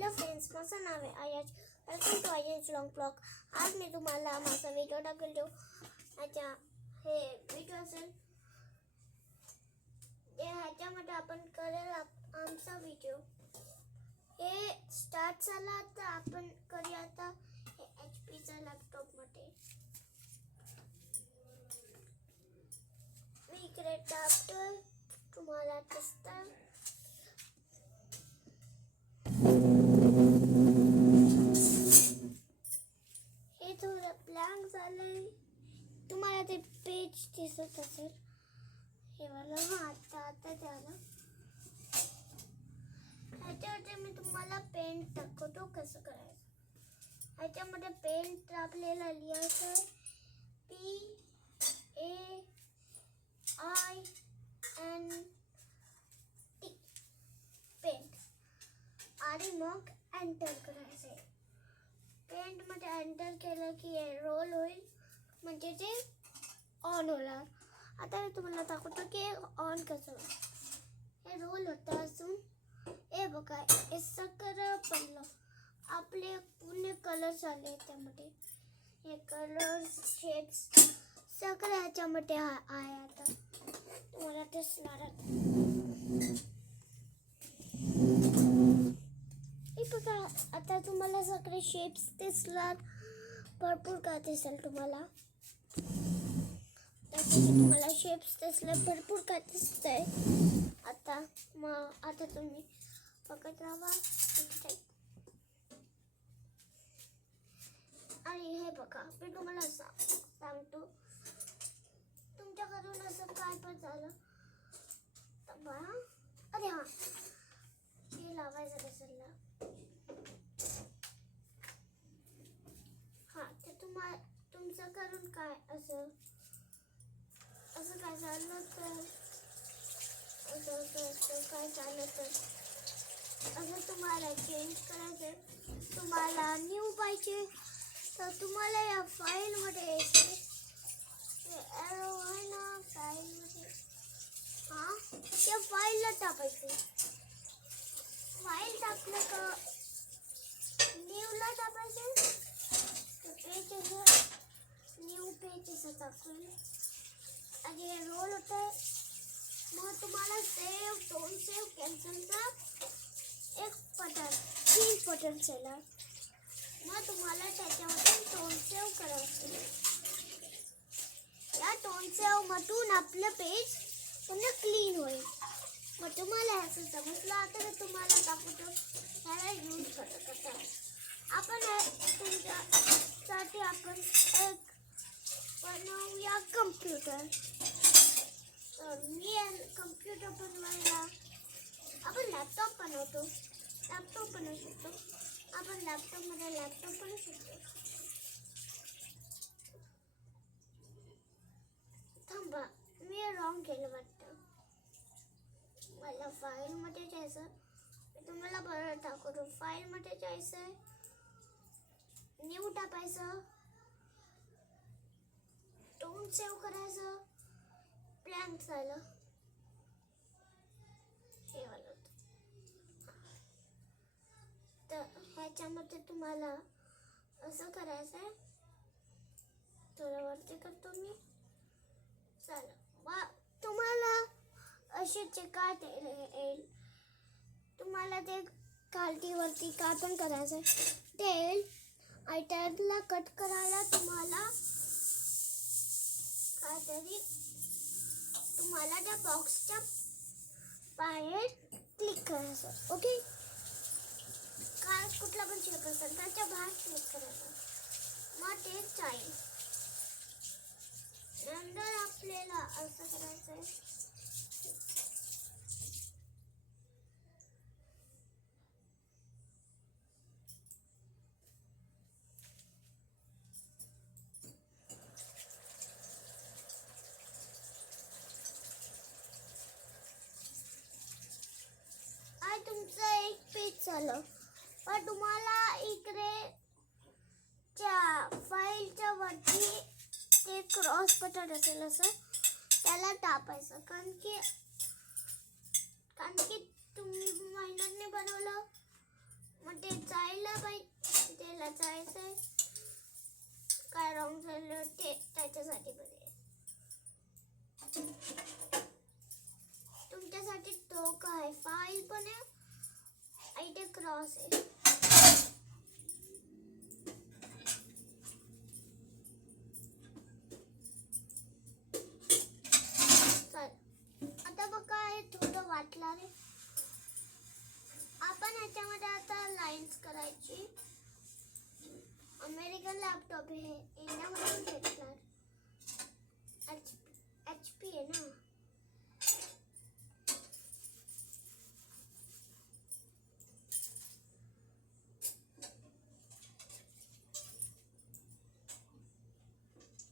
Hello friends, माझं नाव आहे Ayash. Welcome to Ayash long blog. आज मी तुम्हाला माझा व्हिडिओ दाखवतो. ह्याच्या हे व्हिडिओ असेल ह्याच्यामध्ये आपण करेल आमचा व्हिडिओ. हे स्टार्ट झाला तर आपण करूया आता हे HP लॅपटॉपमध्ये. मी इकडे टाकतो तुम्हाला दिसतं. हे थोडं ब्लँक झालंय, तुम्हाला ते पेज दिसत असेल. हे वाला आता झालं. ह्याच्यामध्ये मी तुम्हाला पेंट दाखवतो कसं करायचं. ह्याच्यामध्ये पेंट आपल्याला लिहायचं PAINT पेंट आणि मग एंटर करायचं. पेंट मध्ये एंटर केलं की हे रोल होईल, म्हणजे ते ऑन होणार. आता मी तुम्हाला दाखवतो की ऑन कसं होईल. हे रोल होतं असून हे बघा, हे सगळं पडलं. आपले पूर्ण कलर्स आले त्यामध्ये. हे कलर्स शेप्स सगळं ह्याच्यामध्ये आहे. आता तुम्हाला दिसणार हे बघा. आता तुम्हाला सगळे शेप्स दिसणार, भरपूर काय दिसेल तुम्हाला. तुम्हाला शेप्स दिसले, भरपूर काय दिसतंय. आता तुम्ही बघत राहा. आणि हे बघा, मी तुम्हाला सांगतो, तुमच्याकडून असं काय पण झालं तर बघा. अरे हा, हे लावायचं विसरलं. हा, ते तुमच्याकडून काय असं काय झालं तर असं काय झालं तर असं तुम्हाला चेंज करायचं. तुम्हाला न्यू पाहिजे तर तुम्हाला या फाईलमध्ये यायचं. एरो आहे ना फाईलमध्ये, हां त्या फाईलला टाकायचं. फाईल टाकलं का न्यूला टाकायचं. पेज न्यू पेज असं टाकून आणि हे रोल होतं. मग तुम्हाला सेव्ह, डोंट सेव्ह, कॅन्सलचा एक बटन, 3 बटन्स येणार. मग तुम्हाला त्याच्यामध्ये डोंट सेव्ह करायचं. या डोंट सेव्ह मधून आपलं पेज पुन्हा क्लीन होईल. मग तुम्हाला असं समजलं. आता मी तुम्हाला दाखवतो ह्याला यूज करता. आपण तुमच्यासाठी आपण एक बनवूया कम्प्युटर. तर मी कम्प्युटर बनवायला आपण लॅपटॉप बनवतो. लॅपटॉप बनवू शकतो. आपण लॅपटॉपमध्ये लॅपटॉप बनवू शकतो. थांबा, मी रॉंग केलं वाटतं. मला फाईलमध्ये जायचं. मी तुम्हाला बरं दाखवतो. फाईलमध्ये जायचं आहे, न्यू टाकायचं, डोंट सेव्ह करायचं. ब्लँक झालं. हे वालं होतं. तर ह्याच्यामध्ये तुम्हाला असं करायचं आहे. थोडं वरती करतो मी. चला, तुम्हाला असे चिकाट येईल. तुम्हाला ते खालतीवरती काय पण करायचं आहे. ते आयटरला कट करायला तुम्हाला काहीतरी त्या बॉक्सच्या बाहेर क्लिक करायचं. ओके, काय कुठला पण शेप असेल त्याच्या बाहेर क्लिक करायचं. मग ते जाईल. नंतर आपल्याला असं करायचं आहे. तुमचं एक पेज झालं. पण तुम्हाला इकडे फाईलच्या वरती ते क्रॉस बटन असेल असं, त्याला दाबायचं. कारण की तुम्ही मेहनतने बनवलं, मग ते वाचायचंय काय रॉंग झालं ते त्याच्यासाठी बरे तुमच्यासाठी तो काय फाईल पण आहे इथे क्रॉस आहे आता बघा हे थोडं वाटलं रे आपण ह्याच्यामध्ये आता लाईन्स करायची अमेरिकन लॅपटॉप आहे इंडियामधून भेटणार HP आहे ना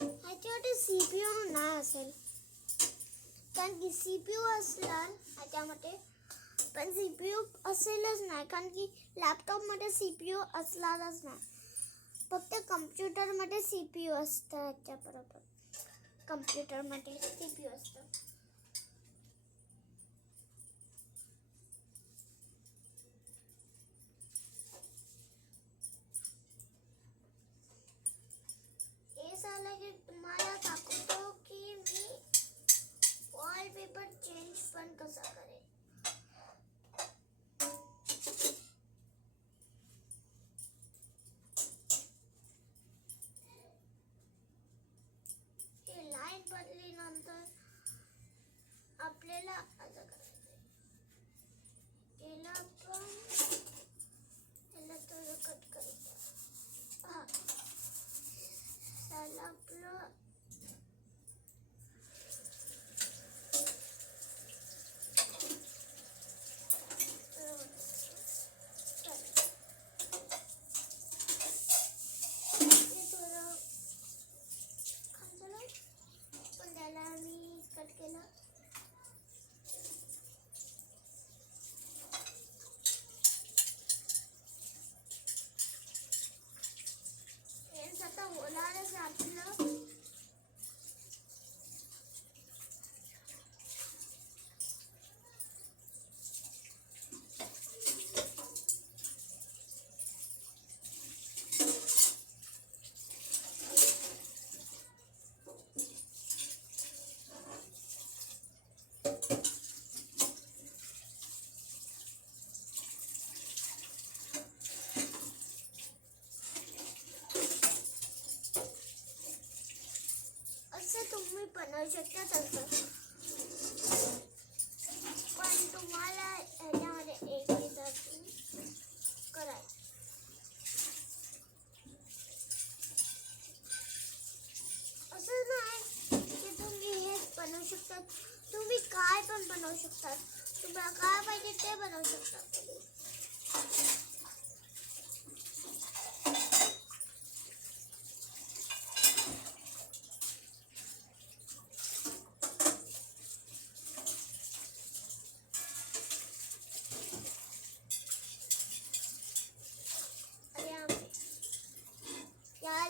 ह्याच्यामध्ये CPU नाही असेल कारण की CPU असणार ह्याच्यामध्ये पण CPU असेलच नाही कारण की लॅपटॉपमध्ये CPU असणारच नाही फक्त कम्प्युटरमध्ये CPU असतं ह्याच्याबरोबर कम्प्युटरमध्ये CPU असतं हे झालं की तुम्हाला दाखवतो की मी वॉलपेपर चेंज पण कसा करेल बदलीनंतर आपल्याला असं करायचं केला आपण त्याला थोडं कट करायचं हा त्याला आपलं कट केला हेच आता होणारच आपलं तुम्ही बनवू शकता तसं पण तुम्हाला ह्याच्यामध्ये एक करायचं असं नाही की तुम्ही हेच बनवू शकता तुम्ही काय पण बनवू शकता तुम्हाला काय पाहिजे ते बनवू शकता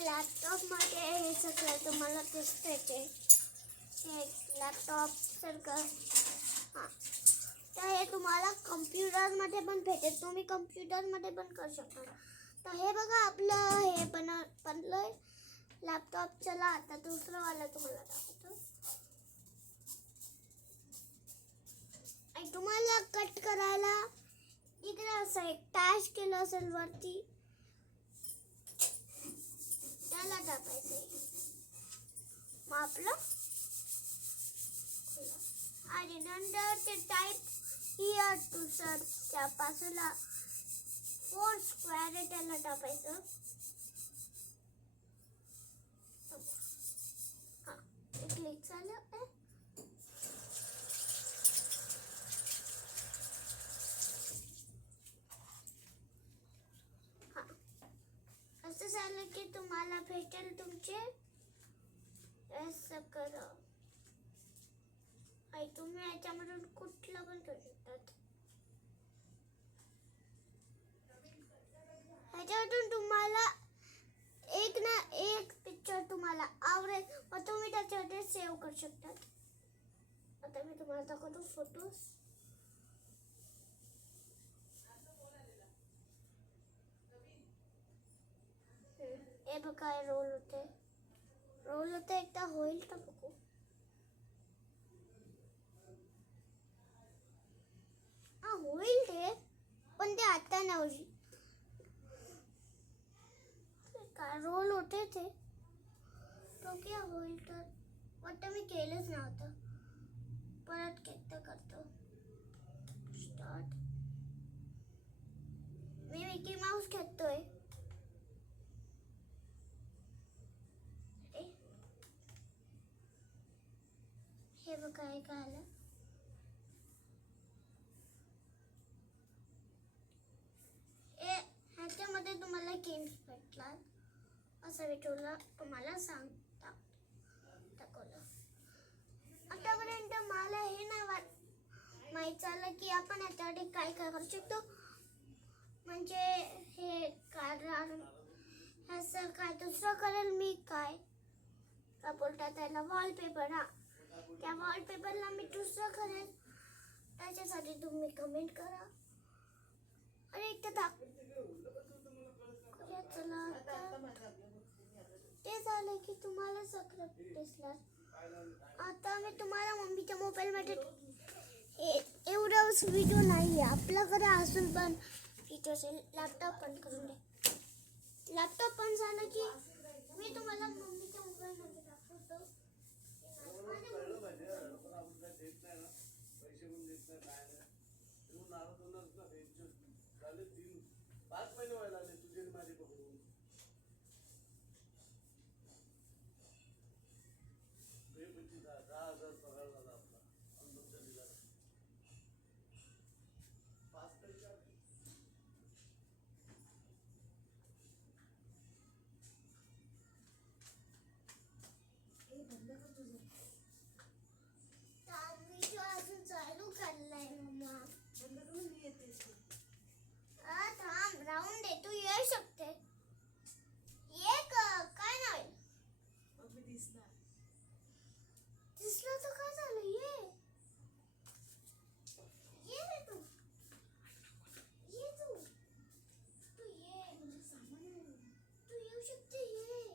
लॅपटॉप मध्ये हे सगळं तुम्हाला दिसते लॅपटॉप सारखं हां तर हे तुम्हाला कम्प्युटरमध्ये पण भेटेल तुम्ही कम्प्युटरमध्ये पण करू शकता तर हे बघा आपलं हे बनलंय लॅपटॉप चला आता दुसरं वाला तुम्हाला दाखवतो आणि तुम्हाला कट करायला इकडे असं एक टॅच केलं असेल वरती त्याला टाकायचंय मग आपलं आणि नंतर ते टाईप हिअर टू सर्च त्या बाजूला 4 स्क्वेअर आहे त्याला टाकायचं हां क्लिक झालं असं झालं की तुम्हाला भेटेल तुमचे असं करा आणि तुम्ही याच्यामधून कुठलं पण करू शकतात ह्याच्यातून तुम्हाला एक ना एक पिक्चर तुम्हाला आवडेल मग तुम्ही त्याच्यामध्ये सेव्ह करू शकतात आता मी तुम्हाला दाखवतो फोटोज हे बघा रोल होते एकदा होईल तर बघू. हा होईल ते, पण ते आता नाही होईल. काय रोल होते ते तो क्या होईल तर वाटतं मी केलंच नव्हतं. परत एकदा करतो. स्टार्ट. मी मिकी माऊस खेळतोय. हे बघा हे काय आलं. ह्याच्यामध्ये तुम्हाला गेम्स भेटतात असं विचारलं तुम्हाला दाखवलं. आतापर्यंत मला हे नाही माहीत झालं की आपण याच्यासाठी काय काय करू शकतो. म्हणजे हे कारण ह्याचं काय दुसरं करेल मी काय बोलतात त्याला वॉलपेपर. हा त्या वॉलपेपरला मी दुसरं करेल. त्याच्यासाठी तुम्ही कमेंट करा. अरे एकदा चला ते झालं की तुम्हाला सगळं दिसणार. आता मी तुम्हाला मम्मीच्या मोबाईलमध्ये एवढाच व्हिडिओ नाही आहे आपल्याकडे असून पण व्हिडिओ असेल. लॅपटॉप पण करून दे. लॅपटॉप पण झालं की मी तुम्हाला मम्मीच्या मोबाईलमध्ये दाखवतो. व्हिडिओ अजून चालू करलाय मम्मा. थांब राहून दे. तू येऊ शकते. ये काय नाही दिसलं तर काय झालं. ये रे तू ये तू ये म्हणजे सामान तू येऊ शकते. ये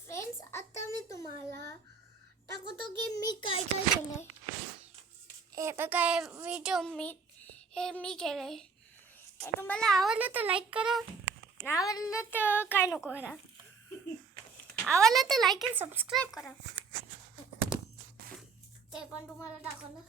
फ्रेंड्स आता मी तुम्हाला दाखवतो की मी काय काय केलंय. हे बघा व्हिडिओ मी केलंय. हे तुम्हाला आवडलं तर लाईक करा. नाही आवडलं तर काय नको करा. आवडलं तर लाईक आणि सबस्क्राईब करा. ते पण तुम्हाला दाखवलं.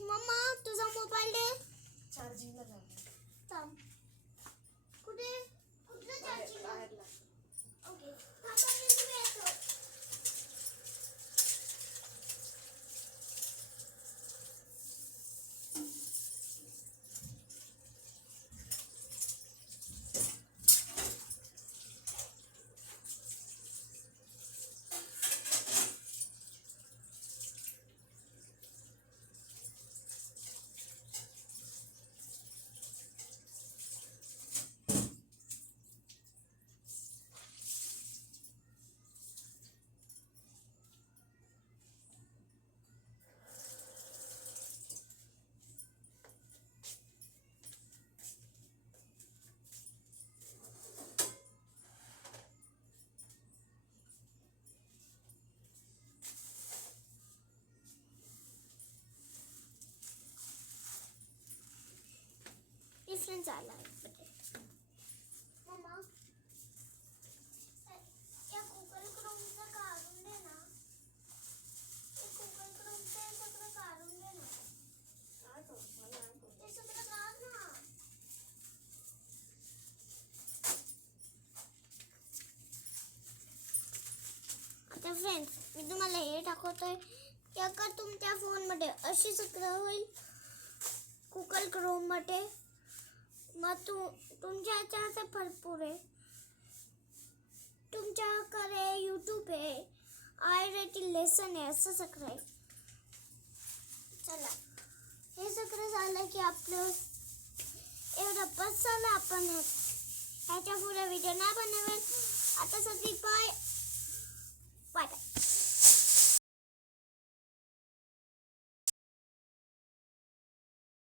मम्मा तुझा मोबाईल दे. चार्जिंगला थांब. कुठलं चार्जिंग. ओके थांबा मी येतो. फ्रेंड्स आला मम्मा या गुगल क्रोमचं काढून दे ना. गुगल क्रोमचं सगळं काढून दे ना. ते सगळं काढ ना. आता फ्रेंड्स मी तुम्हाला हे दाखवतोय की अगर तुमच्या फोनमध्ये अशी सगळं होईल गुगल क्रोममध्ये मग तुमच्या ह्याच्यात भरपूर आहे. तुमच्याकडे यूट्यूब आहे, iReady लेसन आहे, असं सगळं आहे. चला हे सगळं झालं की आपलं एवढं बस झालं. आपण ह्याच्या पुढे व्हिडिओ नाही बनवेल. आता सगळी बाय बाय.